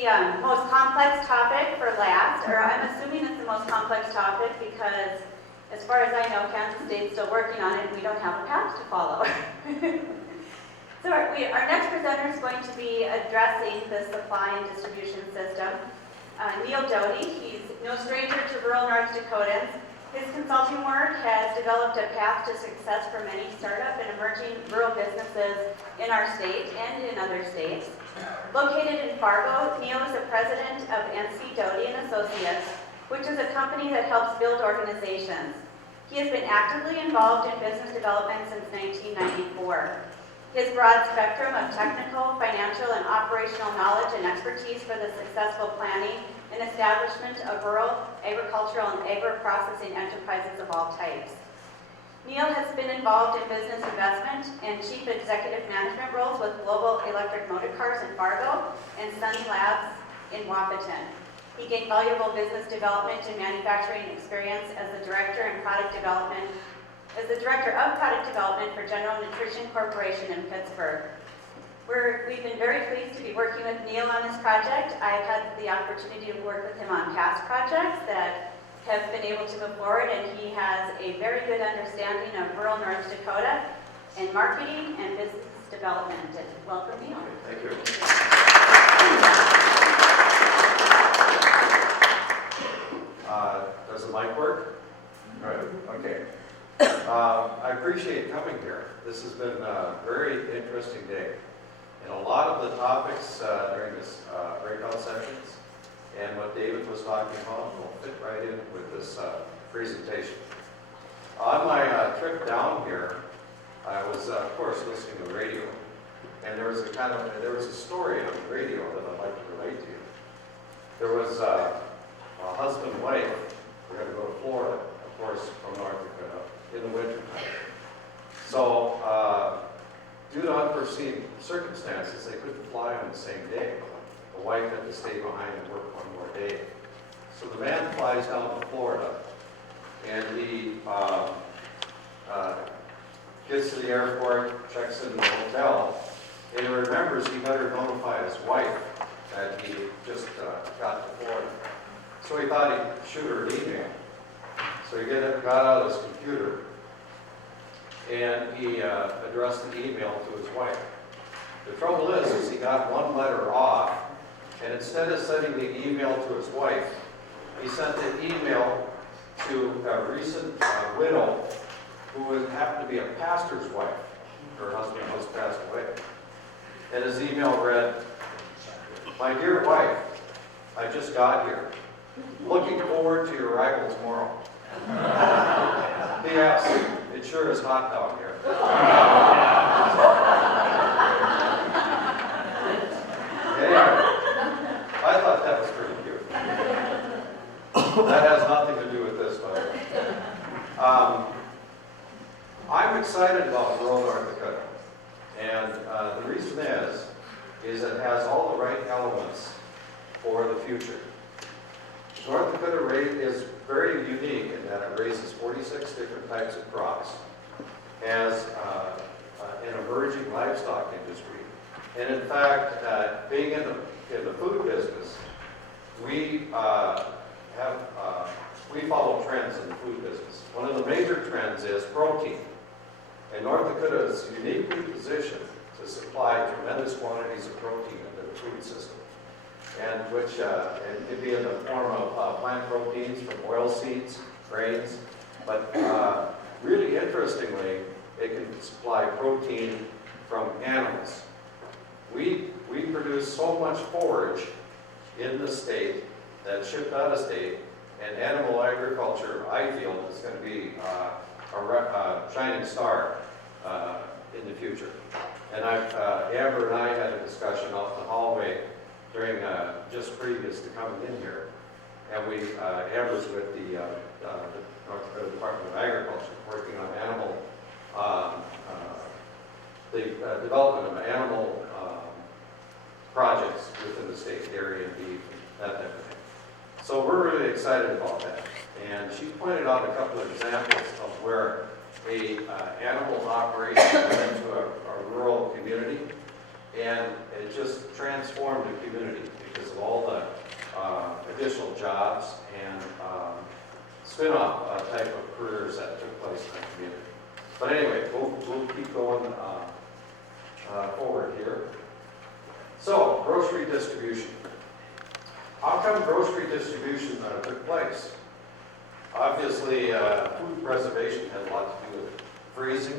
the most complex topic for last, or I'm assuming it's the most complex topic because, as far as I know, Kansas State's still working on it and we don't have a path to follow. So our next presenter is going to be addressing the supply and distribution system. Neil Doty, he's no stranger to rural North Dakotans. His consulting work has developed a path to success for many startup and emerging rural businesses in our state and in other states. Located in Fargo, Neil is the president of NC Doty and Associates, which is a company that helps build organizations. He has been actively involved in business development since 1994. His broad spectrum of technical, financial, and operational knowledge and expertise for the successful planning and establishment of rural, agricultural, and agro-processing enterprises of all types. Neil has been involved in business investment and chief executive management roles with Global Electric Motor Cars in Fargo and Sunny Labs in Wapaton. He gained valuable business development and manufacturing experience as the director of product development for General Nutrition Corporation in Pittsburgh. We've been very pleased to be working with Neil on this project. I've had the opportunity to work with him on past projects that have been able to move forward, and he has a very good understanding of rural North Dakota and marketing and business development. And welcome, Neil. Thank you. Does the mic work? All right, okay. I appreciate coming here. This has been a very interesting day. And a lot of the topics during this breakout sessions and what David was talking about will fit right in with this presentation. On my trip down here, I was, of course, listening to the radio. And there was a story on the radio that I'd like to relate to you. There was a husband and wife who had to go to Florida, of course, from North Dakota, in the wintertime. So, due to unforeseen circumstances, they couldn't fly on the same day. The wife had to stay behind and work one more day. So the man flies down to Florida, and he gets to the airport, checks in the hotel, and he remembers he better notify his wife that he just got to Florida. So he thought he'd shoot her an email. So he got out his computer, and he addressed the email to his wife. The trouble is he got one letter off, and instead of sending the email to his wife, he sent the email to a recent widow who happened to be a pastor's wife. Her husband was passed away. And his email read, "My dear wife, I just got here. Looking forward to your arrival tomorrow. P.S. It sure is hot down here." Anyway, I thought that was pretty cute. That has nothing to do with this, by the way. I'm excited about rural North Dakota. And the reason is it has all the right elements for the future. North Dakota is very unique in that it raises 46 different types of crops, has an emerging livestock industry, and in fact, being in the food business, we follow trends in the food business. One of the major trends is protein, and North Dakota is uniquely positioned to supply tremendous quantities of protein into the food system. And which it could be in the form of plant proteins from oil seeds, grains, but really interestingly, it can supply protein from animals. We produce so much forage in the state that's shipped out of state, and animal agriculture, I feel, is going to be a shining star in the future. And Amber and I had a discussion out in the hallway during just previous to coming in here, and Amber's with the North Dakota Department of Agriculture, working on the development of animal projects within the state, dairy and beef, that type of thing. So we're really excited about that. And she pointed out a couple of examples of where a animal operation went into a rural community, and it just transformed the community because of all But anyway, we'll keep going forward here. So, grocery distribution. How come grocery distribution took place? Obviously, food preservation had a lot to do with freezing,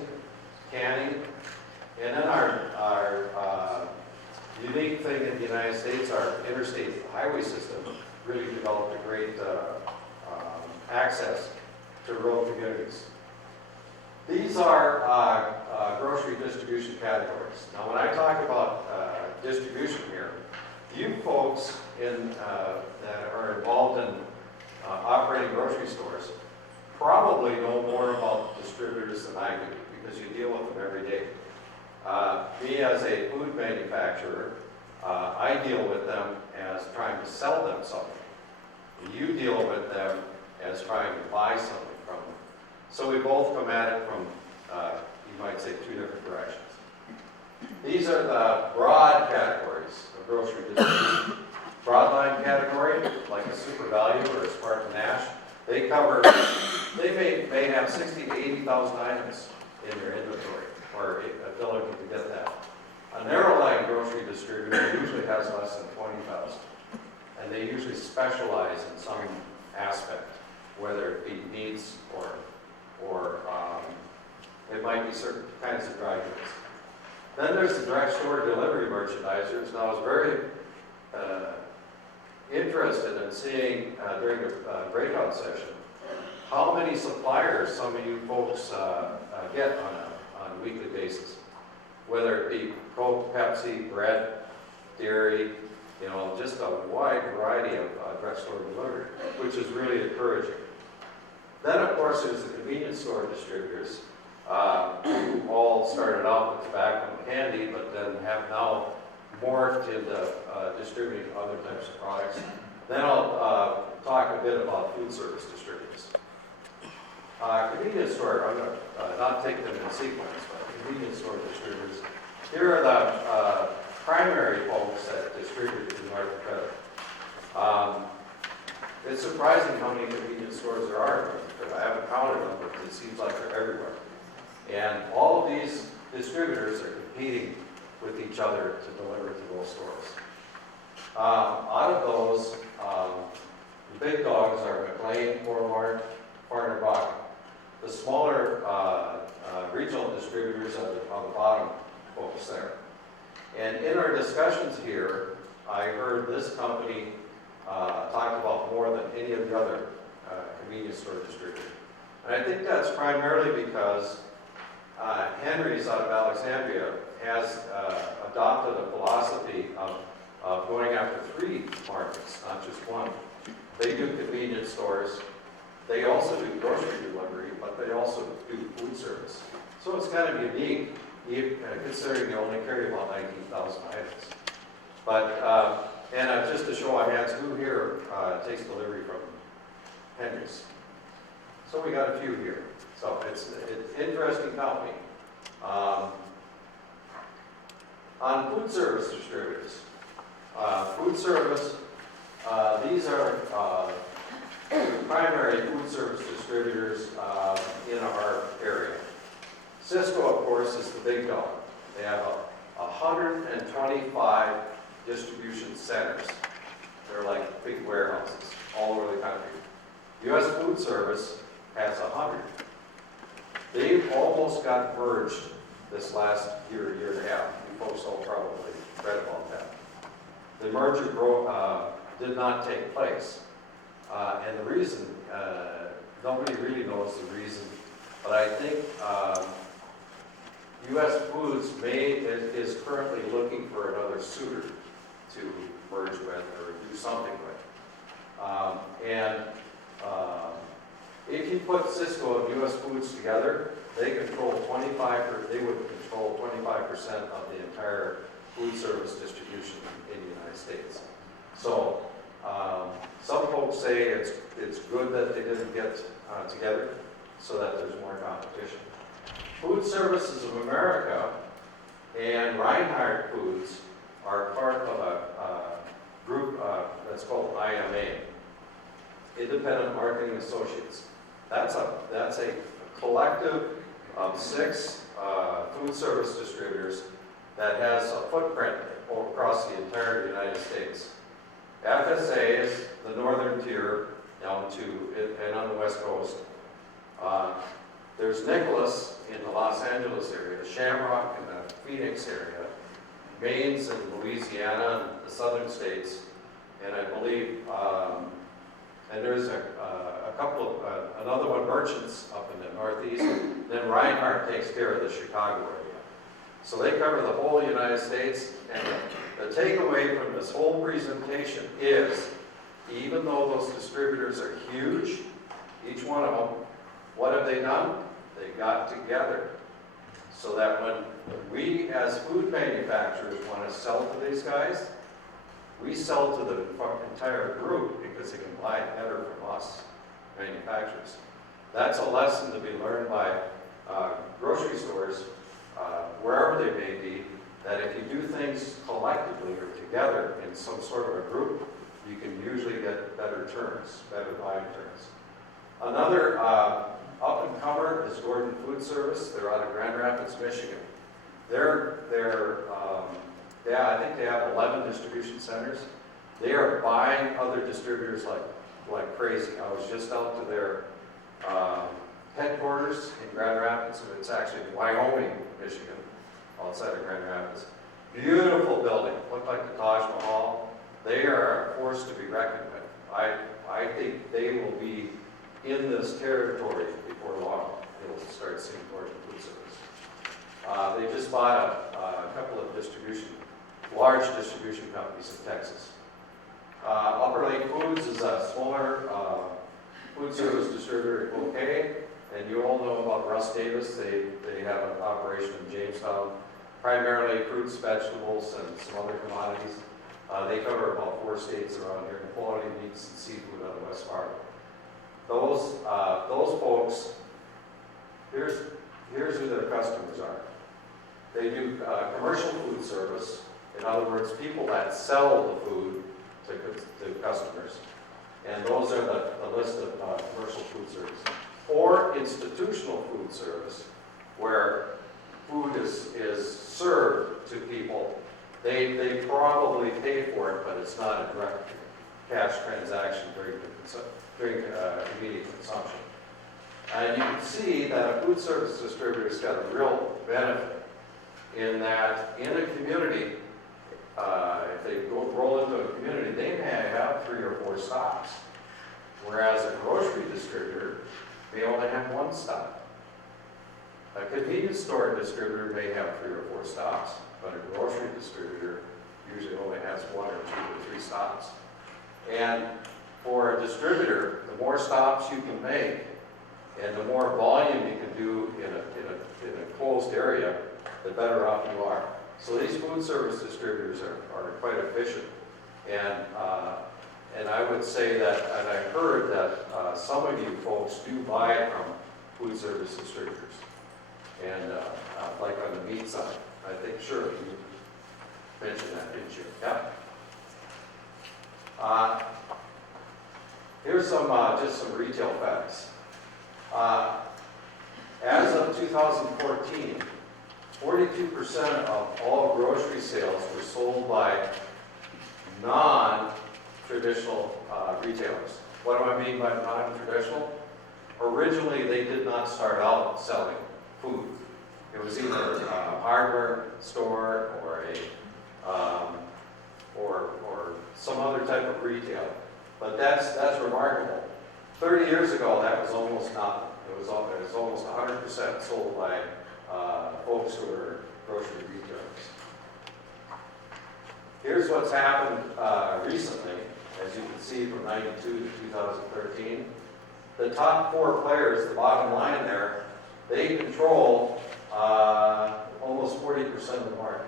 canning, and then our unique thing in the United States, our interstate highway system really developed a great access to rural communities. These are grocery distribution categories. Now, when I talk about distribution here, you folks that are involved in operating grocery stores probably know more about distributors than I do because you deal with them every day. Me as a food manufacturer, I deal with them as trying to sell them something. You deal with them as trying to buy something from them. So we both come at it from, you might say, two different directions. These are the broad categories of grocery distribution. Broadline category, like a Supervalu or a Spartan Nash, they may have 60 to 80,000 items in their inventory or ability to get that. A narrow line grocery distributor usually has less than 20,000, and they usually specialize in some aspect, whether it be meats or it might be certain kinds of dry goods. Then there's the direct store delivery merchandisers. Now I was very interested in seeing during the breakout session how many suppliers some of you folks get on a weekly basis, whether it be Coke, Pepsi, bread, dairy, just a wide variety of direct store delivery, which is really encouraging. Then, of course, there's the convenience store distributors, who all started out with tobacco and candy, but then have now morphed into distributing other types of products. Then I'll talk a bit about food service distributors. Convenience store, I'm going to not take them in sequence, but convenience store distributors. Here are the primary folks that distribute in North Dakota. It's surprising how many convenience stores there are in North Dakota. I haven't counted them, but it seems like they're everywhere. And all of these distributors are competing with each other to deliver to those stores. Out of those, the big dogs are McLean, Core-Mart, Farner-Bach. The smaller regional distributors are on the bottom folks there. And in our discussions here, I heard this company talk about more than any of the other convenience store distributors. And I think that's primarily because Henry's out of Alexandria has adopted a philosophy of going after 3 markets, not just one. They do convenience stores. They also do grocery delivery, but they also do food service. So it's kind of unique, considering they only carry about 19,000 items. But, and just to show our hands, who here takes delivery from Henry's? So we got a few here. So it's interesting company. On food service distributors. Food service, these are primary food service distributors in our area. Cisco, of course, is the big dog. They have 125 distribution centers. They're like big warehouses all over the country. U.S. Food Service has 100. They've almost got merged this last year and a half. You folks all probably read about that. The merger did not take place. And the reason, nobody really knows the reason, but I think U.S. Foods is currently looking for another suitor to merge with or do something with. If you put Cisco and U.S. Foods together, they would control 25% of the entire food service distribution in the United States. So some folks say it's good that they didn't get together so that there's more competition. Food Services of America and Reinhardt Foods are part of a group that's called IMA, Independent Marketing Associates. That's a collective of 6 food service distributors that has a footprint across the entire United States. FSA is the northern tier down to, and on the west coast. There's Nicholas in the Los Angeles area, Shamrock in the Phoenix area, Maine's in Louisiana and the southern states, and I believe, and there's a couple of, another one, Merchants up in the northeast, then Reinhardt takes care of the Chicago area. So they cover the whole United States, and the takeaway from this whole presentation is, even though those distributors are huge, each one of them, what have they done? They got together so that when we as food manufacturers want to sell to these guys, we sell to the entire group because they can buy better from us manufacturers. That's a lesson to be learned by grocery stores, wherever they may be, that if you do things collectively or together in some sort of a group, you can usually get better terms, better buying terms. Another up-and-comer is Gordon Food Service. They're out of Grand Rapids, Michigan. I think they have 11 distribution centers. They are buying other distributors like crazy. I was just out to their headquarters in Grand Rapids, and it's actually in Wyoming, Michigan, outside of Grand Rapids. Beautiful building, looked like the Taj Mahal. They are a force to be reckoned with. I think they will be in this territory before long. You'll start seeing Gordon Food Service. They just bought a couple of large distribution companies in Texas. Upper Lake Foods is a smaller food service distributor in Bouquet, and you all know about Russ Davis. They have an operation in Jamestown, primarily fruits, vegetables, and some other commodities. They cover about 4 states around here, and quality meats and seafood on the West Fargo. Those folks, here's who their customers are. They do commercial food service. In other words, people that sell the food to customers. And those are the list of commercial food service. Or institutional food service, where food is served to people. They probably pay for it, but it's not a direct cash transaction during immediate consumption. And you can see that a food service distributor's got a real benefit in that in a community, if they roll into a community, they may have 3 or 4 stops, whereas a grocery distributor may only have 1 stop. A convenience store distributor may have 3 or 4 stops, but a grocery distributor usually only has 1 or 2 or 3 stops. And for a distributor, the more stops you can make and the more volume you can do in a closed area, the better off you are. So these food service distributors are quite efficient. And I would say that, and I heard that some of you folks do buy from food service distributors. And like on the meat side, I think, sure, you mentioned that, didn't you? Yeah. Here's some just some retail facts. As of 2014, 42% of all grocery sales were sold by non-traditional retailers. What do I mean by non-traditional? Originally, they did not start out selling food. It was either a hardware store or or some other type of retail. But that's remarkable. 30 years ago, that was almost nothing. It was almost 100% sold by folks who were grocery retailers. Here's what's happened recently, as you can see from 92 to 2013. The top 4 players, the bottom line there, they control almost 40% of the market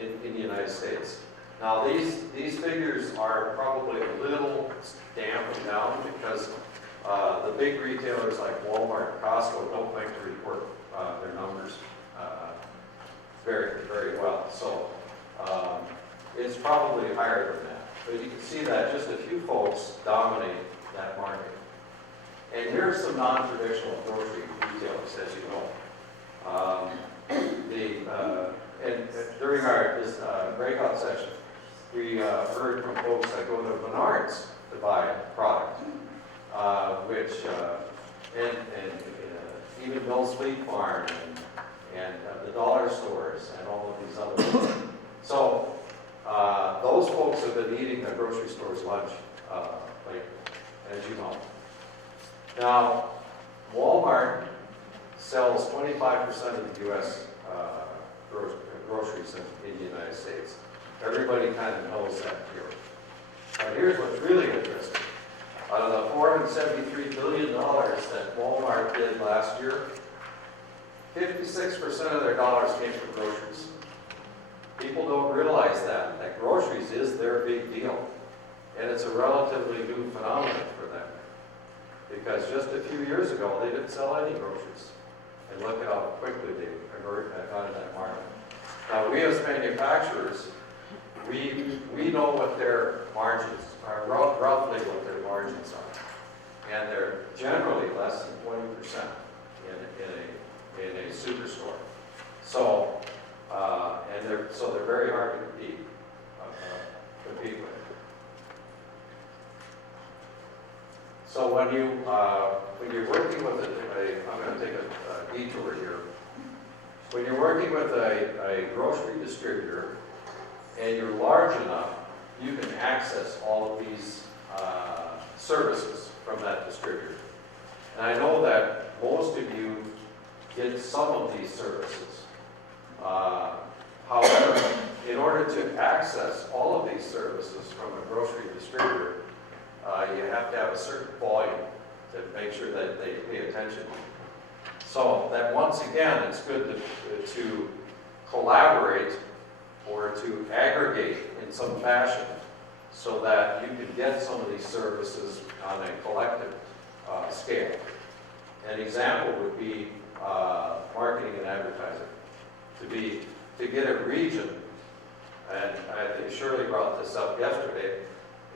in the United States. Now these figures are probably a little dampened down because the big retailers like Walmart and Costco don't like to report their numbers very, very well. So it's probably higher than that. But you can see that just a few folks dominate that market. And here's some non-traditional grocery retailers. breakout session, we heard from folks that go to Menards to buy a product, which, and even Bill's Fleet Farm and the dollar stores and all of these other ones. So those folks have been eating the grocery store's lunch, like, as you know. Now, Walmart sells 25% of the U.S. Groceries in the United States. Everybody kind of knows that here. But here's what's really interesting. Out of the $473 billion that Walmart did last year, 56% of their dollars came from groceries. People don't realize that groceries is their big deal. And it's a relatively new phenomenon for them. Because just a few years ago, they didn't sell any groceries. And look at how quickly they got in that market. Now, we as manufacturers, we know what their margins are, roughly what their margins are. And they're generally less than 20% in a superstore. So, they're very hard to compete with. So when you're working with I'm going to take a detour here. When you're working with a grocery distributor and you're large enough, you can access all of these services from that distributor. And I know that most of you get some of these services. However, in order to access all of these services from a grocery distributor, you have to have a certain volume to make sure that they pay attention. So that once again, it's good to collaborate or to aggregate in some fashion so that you can get some of these services on a collective scale. An example would be marketing and advertising. To get a region, and I think Shirley brought this up yesterday,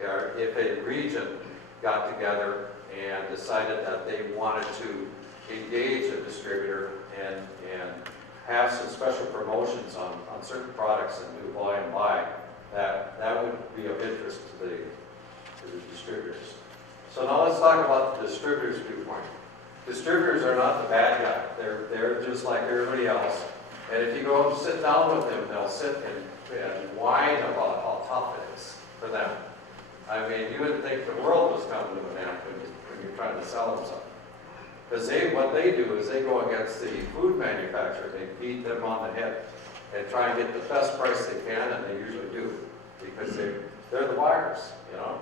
if a region got together and decided that they wanted to engage a distributor and have some special promotions on certain products and do volume buy, that would be of interest to the distributors. So now let's talk about the distributor's viewpoint. Distributors are not the bad guy. They're just like everybody else. And if you go and sit down with them, they'll sit and whine about how tough it is for them. I mean, you would think the world was coming to an end when you're trying to sell them something. Because what they do is they go against the food manufacturer. They beat them on the head and try and get the best price they can, and they usually do, because they're the buyers, you know.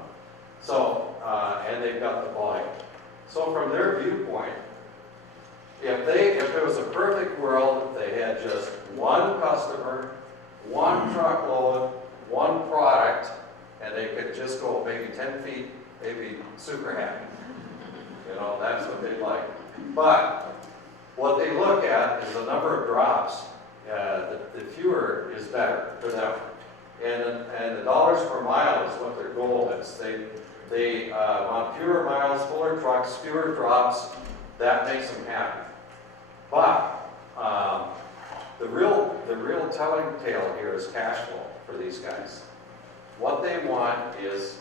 So, and they've got the volume. So from their viewpoint, if it was a perfect world, if they had just one customer, one truckload, one product, and they could just go maybe 10 feet, they'd be super happy. You know, that's what they like. But what they look at is the number of drops. The fewer is better for them. And the dollars per mile is what their goal is. They want fewer miles, fuller trucks, fewer drops. That makes them happy. But the real telling tale here is cash flow for these guys. What they want is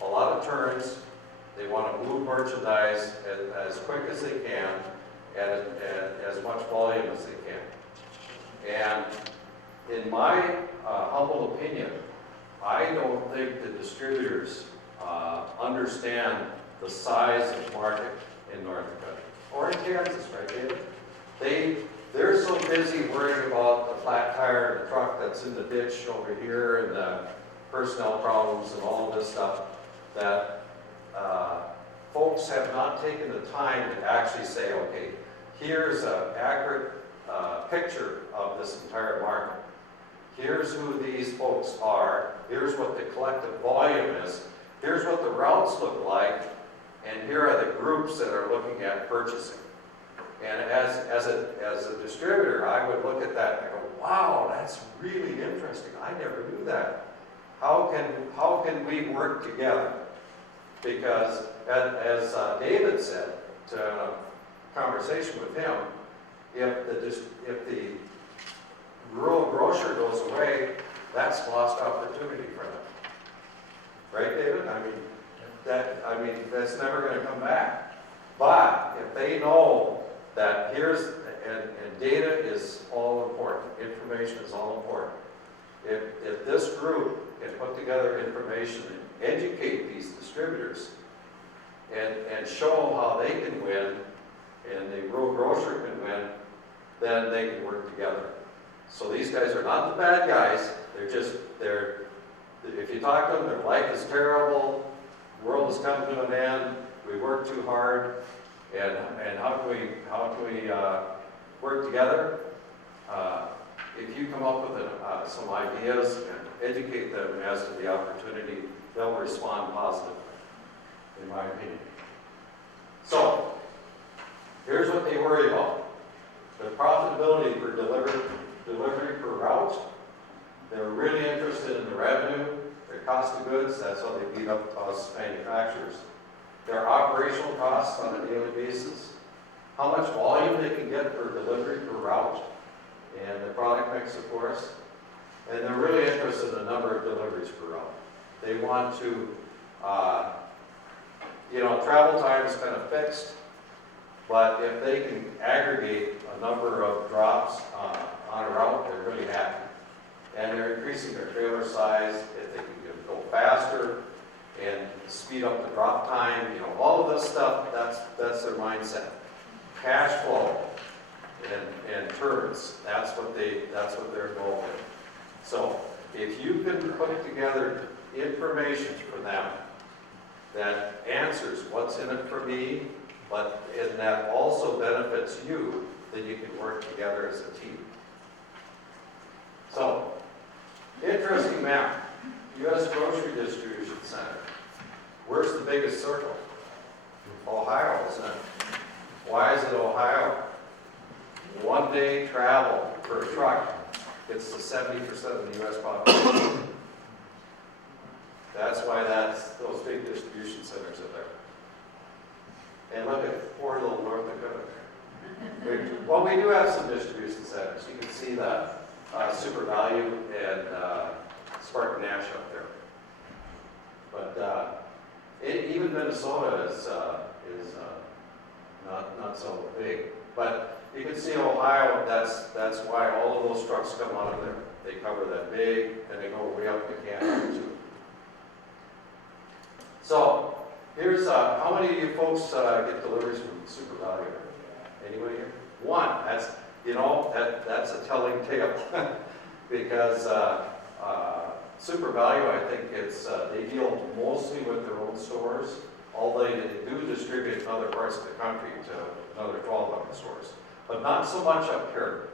a lot of turns. They want to move merchandise as quick as they can and as much volume as they can. And in my humble opinion, I don't think the distributors understand the size of the market in North Dakota or in Kansas, right, David? They're so busy worrying about the flat tire of the truck that's in the ditch over here and the personnel problems and all of this stuff that folks have not taken the time to actually say, okay, here's an accurate picture of this entire market. Here's who these folks are. Here's what the collective volume is. Here's what the routes look like. And here are the groups that are looking at purchasing. And as a distributor, I would look at that and I go, wow, that's really interesting. I never knew that. How can we work together? Because as David said to a conversation with him, if the rural grocer goes away, that's lost opportunity for them. Right, David? I mean, that's never gonna come back. But if they know that and data is all important, information is all important. If this group can put together information and educate these distributors and show them how they can win and the rural grocer can win, then they can work together. So these guys are not the bad guys, if you talk to them, their life is terrible, the world has come to an end, we work too hard, and how can we work together? If you come up with some ideas and educate them as to the opportunity, they'll respond positively, in my opinion. So, here's what they worry about. The profitability per delivery per route. They're really interested in the revenue, their cost of goods, that's how they beat up us manufacturers. Their operational costs on a daily basis, how much volume they can get per delivery per route, and the product mix, of course. And they're really interested in the number of deliveries per route. They want to, travel time is kind of fixed, but if they can aggregate a number of drops on a route, they're really happy. And they're increasing their trailer size, if they can go faster and speed up the drop time, all of this stuff, that's their mindset. Cash flow and turns, that's what their goal is. So if you can put together information for them that answers what's in it for me, and that also benefits you, then you can work together as a team. So, interesting map. U.S. Grocery Distribution Center. Where's the biggest circle? Ohio, isn't it? Why is it Ohio? 1 day travel per truck gets to 70% of the U.S. population. That's why those big distribution centers are there. And look at poor little North Dakota. Well, we do have some distribution centers. You can see the Supervalu and Spartan Nash up there. But even Minnesota is not so big. But you can see Ohio, that's why all of those trucks come out of there. They cover that big, and they go way up to Canada too. So, here's, how many of you folks get deliveries from Supervalu? Anybody here? One. That's a telling tale. Because Supervalu, I think they deal mostly with their own stores, although they do distribute in other parts of the country to another 1,200 stores. But not so much up here.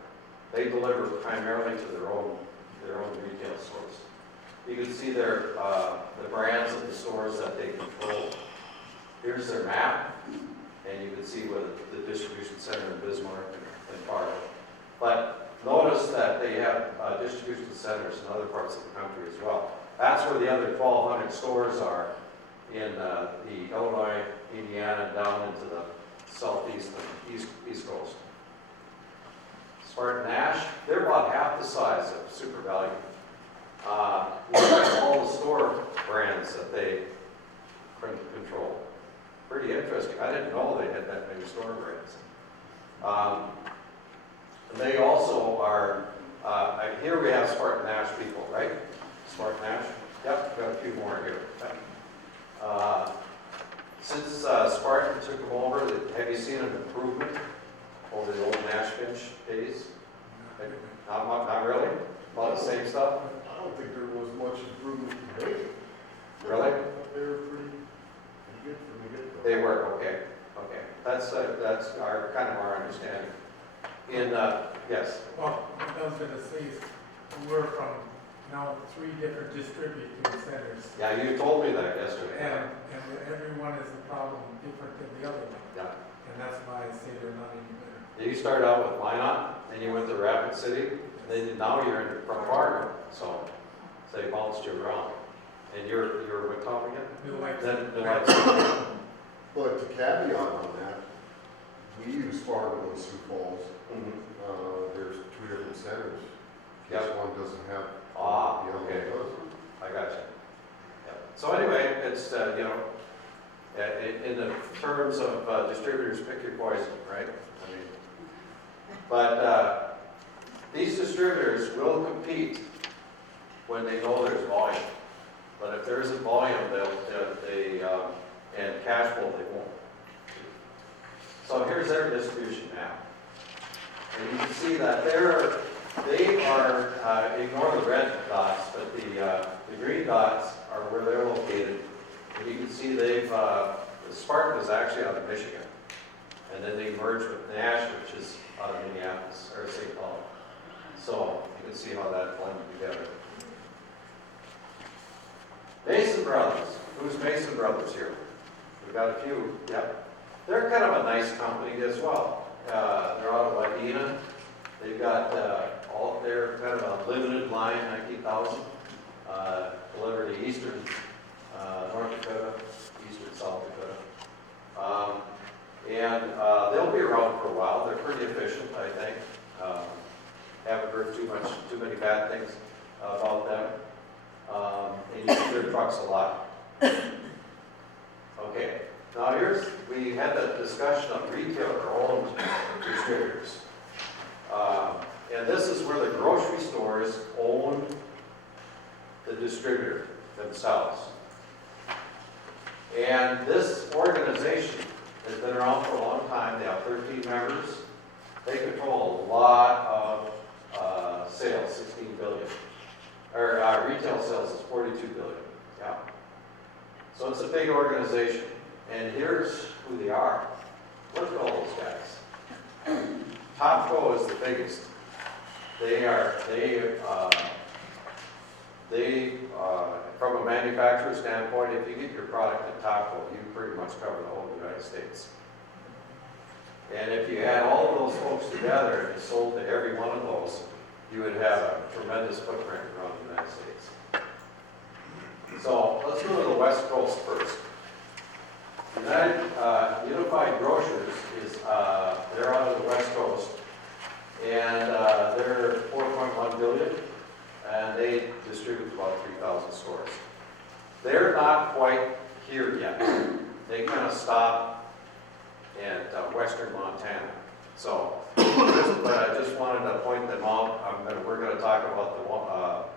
They deliver primarily to their own retail stores. You can see the brands of the stores that they control. Here's their map, and you can see where the distribution center in Bismarck and Fargo. But notice that they have distribution centers in other parts of the country as well. That's where the other 1,200 stores are in the Illinois, Indiana, down into the southeast and east coast. Spartan Nash, they're about half the size of Supervalu. Look at all the store brands that they control. Pretty interesting. I didn't know they had that many store brands. They also are, here we have Spartan Nash people, right? Spartan Nash? Yep, got a few more here. Since Spartan took them over, have you seen an improvement over the old Nash Finch days? Not really? About the same stuff? I don't think there was much improvement made. Really? They were pretty good from the get-go. They were, okay. That's our kind of our understanding. Yes. Well, what I was gonna say is, we're from now 3 different distributing centers. Yeah, you told me that yesterday. And every one is a problem different than the other one. Yeah. And that's why I say they're not any better. You started out with Minot, then you went to Rapid City, and then now you're in from Fargo. So they bounced you around. And you're with Tom again? New Lights. Then New Lights. But to caveat on that, we use Fargo and Sioux Falls. Mhm. There's 2 different centers. This Yep. one doesn't have. Ah, the other one okay. does. I got you. Yep. So anyway, it's, in the terms of distributors, pick your poison, right? I mean, but these distributors will compete when they know there's volume. But if there isn't volume, and cash flow, they won't. So here's their distribution map. And you can see that they are, ignore the red dots, but the green dots are where they're located. And you can see Spartan is actually out of Michigan. And then they merged with Nash, which is out of Minneapolis, or St. Paul. So you can see how that blended together. Mason Brothers. Who's Mason Brothers here? We've got a few. Yep. They're kind of a nice company as well. They're out of Wadena. They've got they're kind of a limited line, 90,000, delivered to eastern North Dakota, eastern South Dakota. And they'll be around for a while. They're pretty efficient, I think. Haven't heard too many bad things about them. And you see their trucks a lot. Okay, now we had that discussion of retailer-owned distributors. And this is where the grocery stores own the distributor themselves. And this organization has been around for a long time. They have 13 members. They control a lot of sales, 16 billion. Or retail sales is 42 billion. Yeah. So it's a big organization. And here's who they are. Look at all those guys. Topco is the biggest. From a manufacturer standpoint, if you get your product at Topco, you pretty much cover the whole United States. And if you had all of those folks together and you sold to every one of those, you would have a tremendous footprint around the United States. So let's go to the West Coast first. Unified Grocers is, they're out of the West Coast, and they're 4.1 billion, and they distribute about 3,000 stores. They're not quite here yet. They kind of stop at western Montana. So, but I just wanted to point them out. We're going to talk about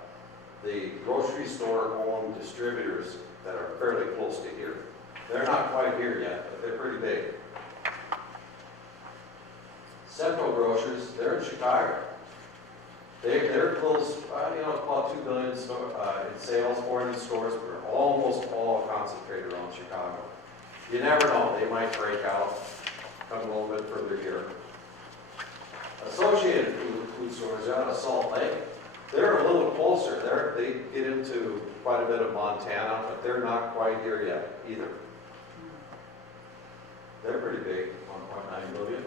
the grocery store-owned distributors that are fairly close to here. They're not quite here yet, but they're pretty big. Central Grocers, they're in Chicago. They're close, about 2 billion in sales, 400 stores, but they're almost all concentrated around Chicago. You never know, they might break out, come a little bit further here. Associated food stores out of Salt Lake, they're a little closer. They get into quite a bit of Montana, but they're not quite here yet either. They're pretty big, 1.9 billion.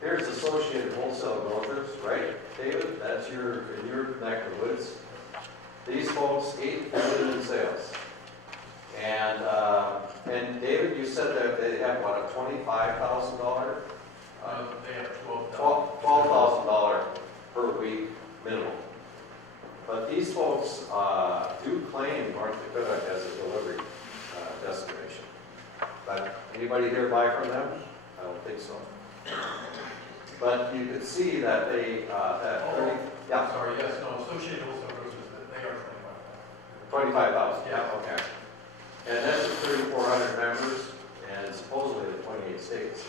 Here's Associated Wholesale Grocers, right? David, that's in your neck of the woods. These folks, 8 billion in sales. And David, you said that they have what, a $25,000? They have $12,000 per week minimum. But these folks do claim North Dakota as a delivery destination. But anybody here buy from them? I don't think so. But you could see that they, yeah. Sorry, yes, no, Associated Wholesale Grocers, they are 25,000, yeah, okay. And that's 3,400 members, and supposedly in 28 states.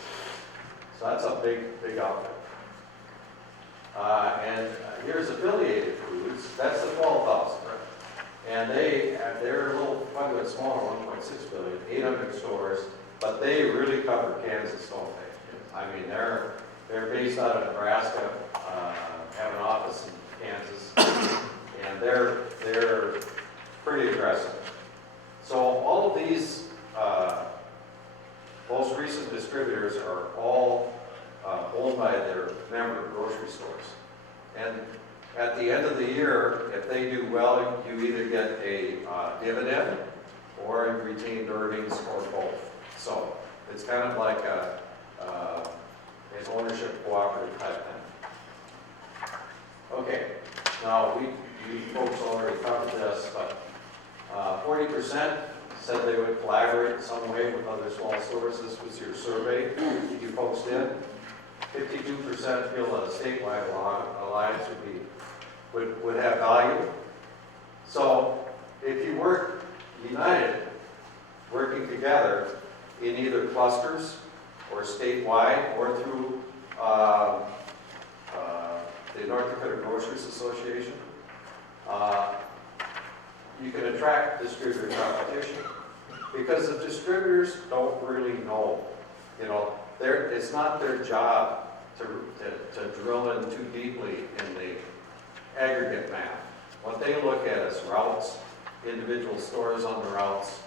So that's a big outfit. And here's Affiliated Foods, that's the 12,000. And they're a little, quite a bit smaller, 1.6 billion, 800 stores, but they really cover Kansas, don't they? I mean, they're based out of Nebraska, have an office in Kansas, and they're pretty aggressive. So all of these most recent distributors are all owned by their member grocery stores. And at the end of the year, if they do well, you either get a dividend or retained earnings or both. So it's kind of like an ownership cooperative type thing. Okay, Now, you folks already covered this, but 40% said they would collaborate in some way with other small stores. This was your survey you folks did. 52% feel a statewide alliance would have value. So if you work united, working together in either clusters or statewide or through the North Dakota Grocers Association, you can attract distributor competition because the distributors don't really know. You know, it's not their job to drill in too deeply in the aggregate map. What they look at is routes, individual stores on the routes,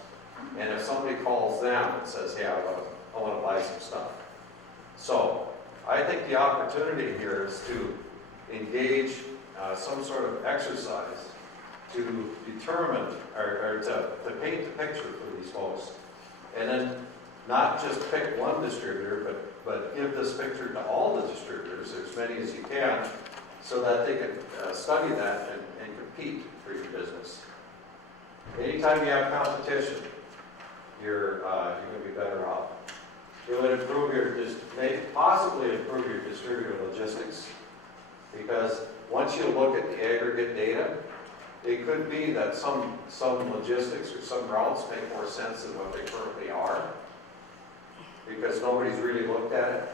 and if somebody calls them and says, hey, I want to buy some stuff. So I think the opportunity here is to engage some sort of exercise to determine or to paint the picture for these folks. And then not just pick one distributor, but give this picture to all the distributors, as many as you can, so that they can study that and compete for your business. Anytime you have competition, you're going to be better off. It would improve possibly improve your distributor logistics, because once you look at the aggregate data, it could be that some logistics or some routes make more sense than what they currently are, because nobody's really looked at it,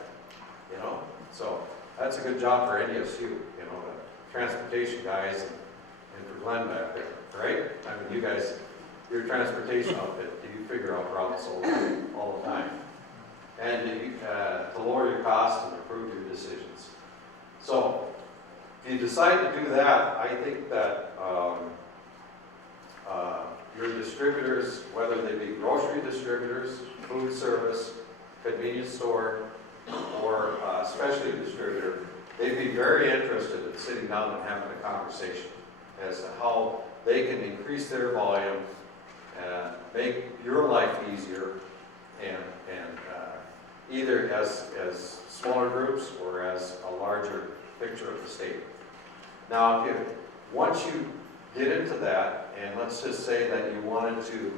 you know. So that's a good job for NDSU, you know, the transportation guys and for Glenn back there, right? I mean, you guys, your transportation outfit, you figure out routes all the time, and to lower your costs and improve your decisions. So if you decide to do that, I think that your distributors, whether they be grocery distributors, food service, convenience store, or specialty distributor, they'd be very interested in sitting down and having a conversation as to how they can increase their volume and make your life easier, and either as smaller groups or as a larger picture of the state. Now, once you get into that, and let's just say that you wanted to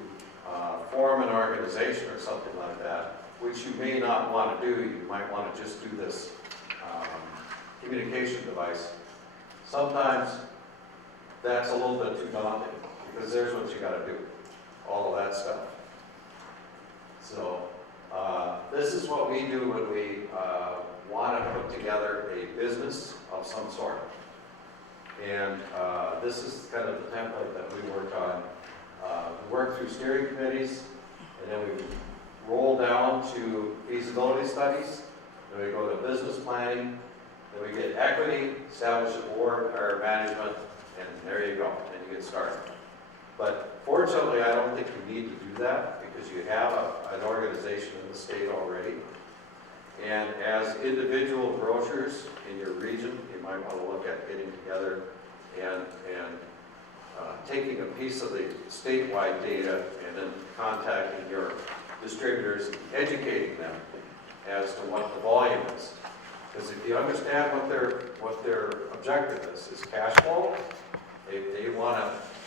form an organization or something like that, which you may not want to do, you might want to just do this communication device. Sometimes that's a little bit too daunting, because there's what you got to do, all of that stuff. So this is what we do when we want to put together a business of some sort. And this is kind of the template that we work on. We work through steering committees, and then we roll down to feasibility studies, then we go to business planning, then we get equity, establish a board or management, and there you go, and you get started. But fortunately, I don't think you need to do that, because you have an organization in the state already. And as individual grocers in your region, you might want to look at getting together and taking a piece of the statewide data and then contacting your distributors, educating them as to what the volume is. Because if you understand what their objective is cash flow. They want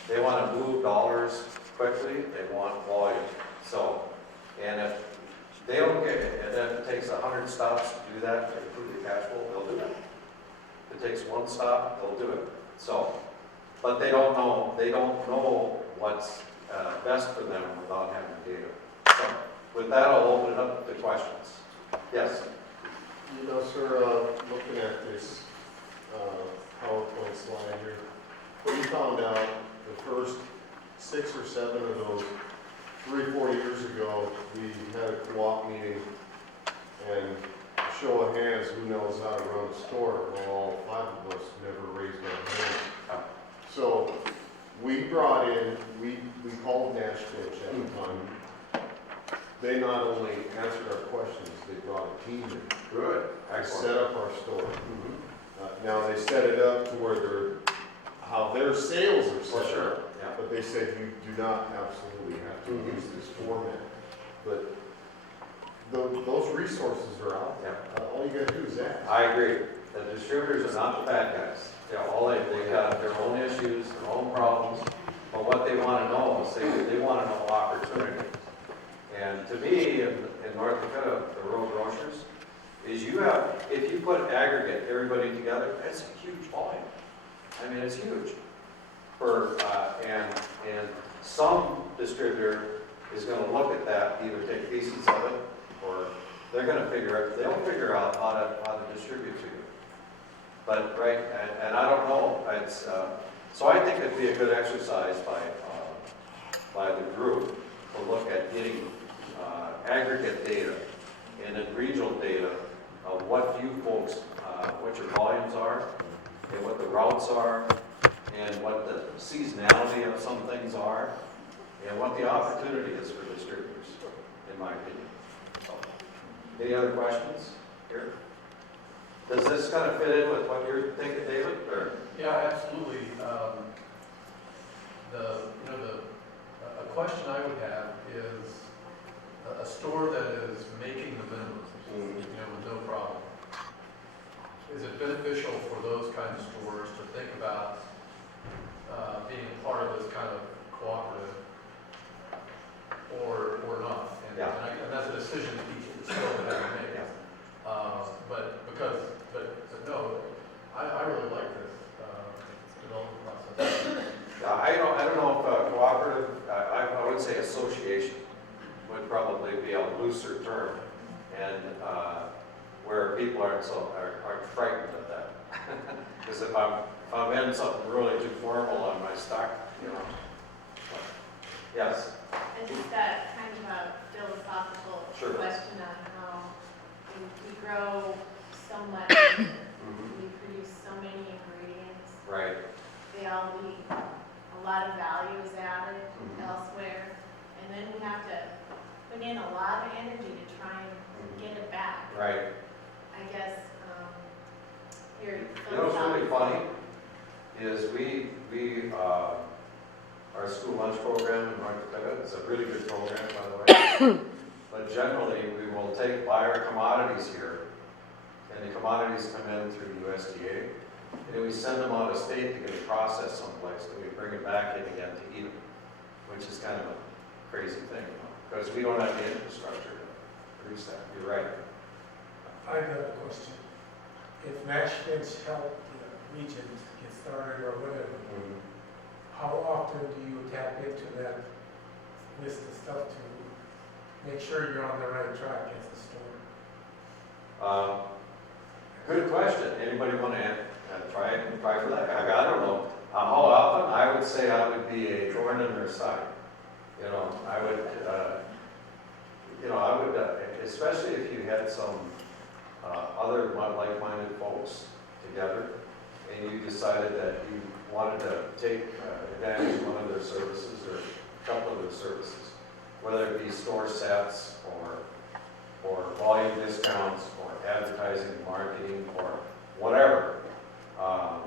to move dollars quickly. They want volume. So, and if they don't get it, and then it takes 100 stops to do that to improve the cash flow, they'll do it. If it takes one stop, they'll do it. So, but they don't know what's best for them without having data. So, with that, I'll open it up to questions. Yes. You know, sir, looking at this PowerPoint slide here, we found out the first 6 or 7 of those 3-4 years ago, we had a co-op meeting, and show of hands, who knows how to run a store? Well, all 5 of us never raised our hands. So we brought in, we called Nash Finch at the time. They not only answered our questions, they brought a team in. Good. I set up our store. Now they set it up to where how their sales are set sure. up. Yeah. But they said you do not absolutely have to use this format. But those resources are out there. All you got to do is ask. I agree. The distributors are not the bad guys. They have their own issues, their own problems, but what they want to know is they want to know opportunity. And to me, in North Dakota, the rural grocers, is if you put aggregate, everybody together, it's a huge volume. I mean, it's huge. And some distributor is gonna look at that, either take pieces of it, or they'll figure out how to distribute to you. But, right, and I don't know, so I think it'd be a good exercise by the group to look at getting aggregate data and then regional data of what you folks, what your volumes are, and what the routes are, and what the seasonality of some things are, and what the opportunity is for distributors, in my opinion. So, any other questions here? Does this kind of fit in with what you're thinking, David? Or? Yeah, absolutely. A question I would have is a store that is making the minimum, with no problem. Is it beneficial for those kinds of stores to think about being part of this kind of cooperative or not? And that's a decision each store would have to make. But no, I really like this development process. I don't know if cooperative, I would say association would probably be a looser term, and where people aren't frightened of that. Because if I'm in something really too formal on my stock, Yes. I just got kind of a philosophical Sure. question on how we grow so much, we produce so many ingredients, Right. they all need a lot of value is added elsewhere, and then we have to put in a lot of energy to try and get it back. Right. I guess, your You know what's really funny is our school lunch program in North Dakota is a really good program, by the way. But generally, we will buy our commodities here, and the commodities come in through USDA, and then we send them out of state to get processed someplace, and we bring them back in again to eat them, which is kind of a crazy thing, because we don't have the infrastructure to produce that. You're right. I got a question. If Nash Finch helped the region get started or whatever, how often do you tap into that list of stuff to make sure you're on the right track as a store? Good question. Anybody want to try for that? I don't know. How often? I would say I would be a thorn in their side. I would, especially if you had some other like-minded folks together, and you decided that you wanted to take advantage of one of their services or a couple of their services, whether it be store sets or volume discounts or advertising, marketing, or whatever. I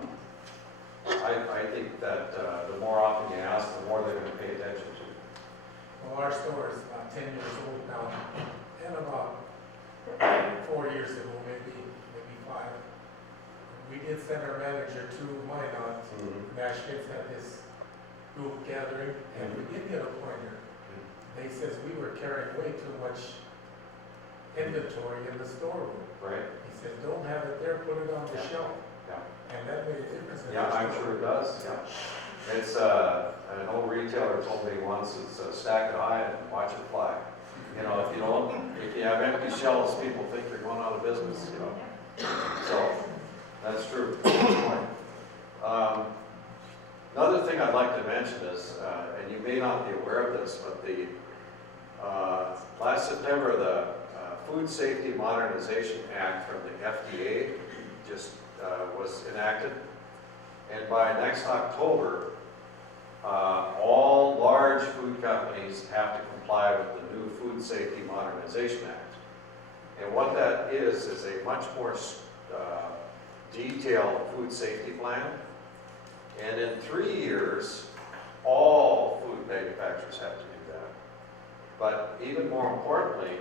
think that the more often you ask, the more they're going to pay attention to. Well, our store is about 10 years old now, and about 4 years ago, maybe 5. We did send our manager to Minot. Nash Finch had this group gathering, and we did get a pointer. They says we were carrying way too much inventory in the storeroom. Right? He said, don't have it there, put it on the shelf. Yeah. And that made a difference. In Yeah, the I'm store. sure it does. Yeah. It's an old retailer told me once, it's stack it high and watch it fly. If you have empty shelves, people think you're going out of business. So that's true. Another thing I'd like to mention is, and you may not be aware of this, but the last September, the Food Safety Modernization Act from the FDA just was enacted, and by next October, all large food companies have to comply with the new Food Safety Modernization Act. And what that is a much more detailed food safety plan. And in 3 years, all food manufacturers have to do that. But even more importantly,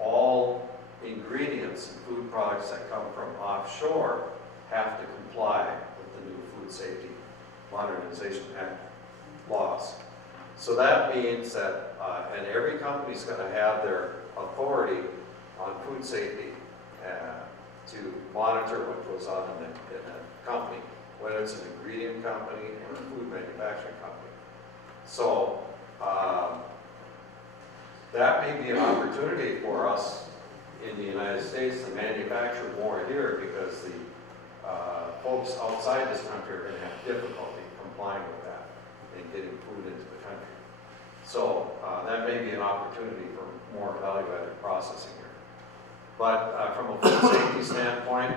all ingredients in food products products that come from offshore have to comply with the new Food Safety Modernization Act laws. So that means that, and every company's gonna have their authority on food safety to monitor what goes on in a company, whether it's an ingredient company or a food manufacturing company. So that may be an opportunity for us in the United States to manufacture more here, because the folks outside this country are gonna have difficulty complying with that and getting food into the country. So that may be an opportunity for more value-added processing here. But from a food safety standpoint,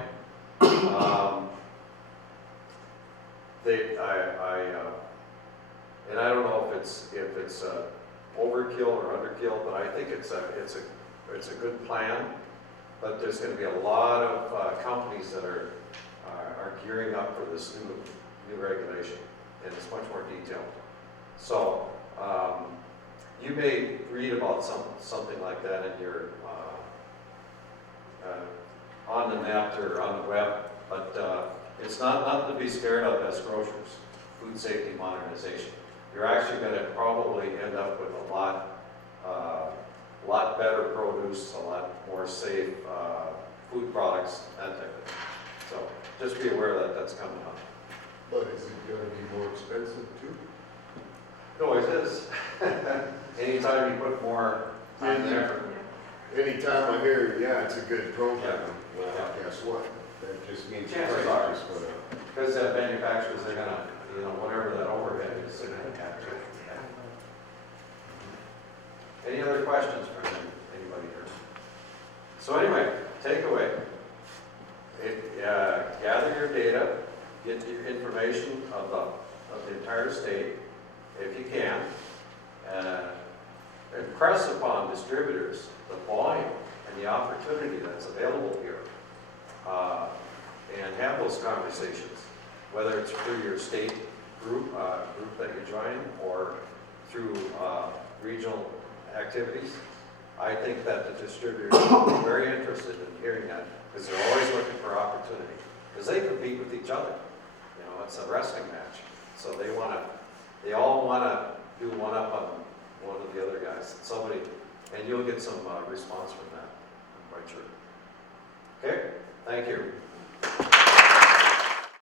and I don't know if it's overkill or underkill, but I think it's a good plan. But there's going to be a lot of companies that are gearing up for this new regulation, and it's much more detailed. So you may read about something like that in your on the net or on the web, but it's not nothing to be scared of as grocers. Food safety modernization. You're actually going to probably end up with a lot better produce, a lot more safe food products, that type of thing. So just be aware that that's coming up. But is it gonna be more expensive too? It always is. Anytime you put more time and effort. Anytime I hear, yeah, it's a good program, Yeah. well, Yeah. guess what? That just means the Chances price are. just went up. Because that manufacturers, they're gonna, whatever that overhead is, they're gonna capture it. Any other questions for anybody here? So anyway, takeaway. Gather your data, get your information of the entire state, if you can. Impress upon distributors the volume and the opportunity that's available here. And have those conversations, whether it's through your state group that you join, or through regional activities. I think that the distributors will be very interested in hearing that, because they're always looking for opportunity, because they compete with each other. It's a wrestling match, so they all wanna do one up on one of the other guys. And you'll get some response from that, I'm quite sure. Okay, thank you.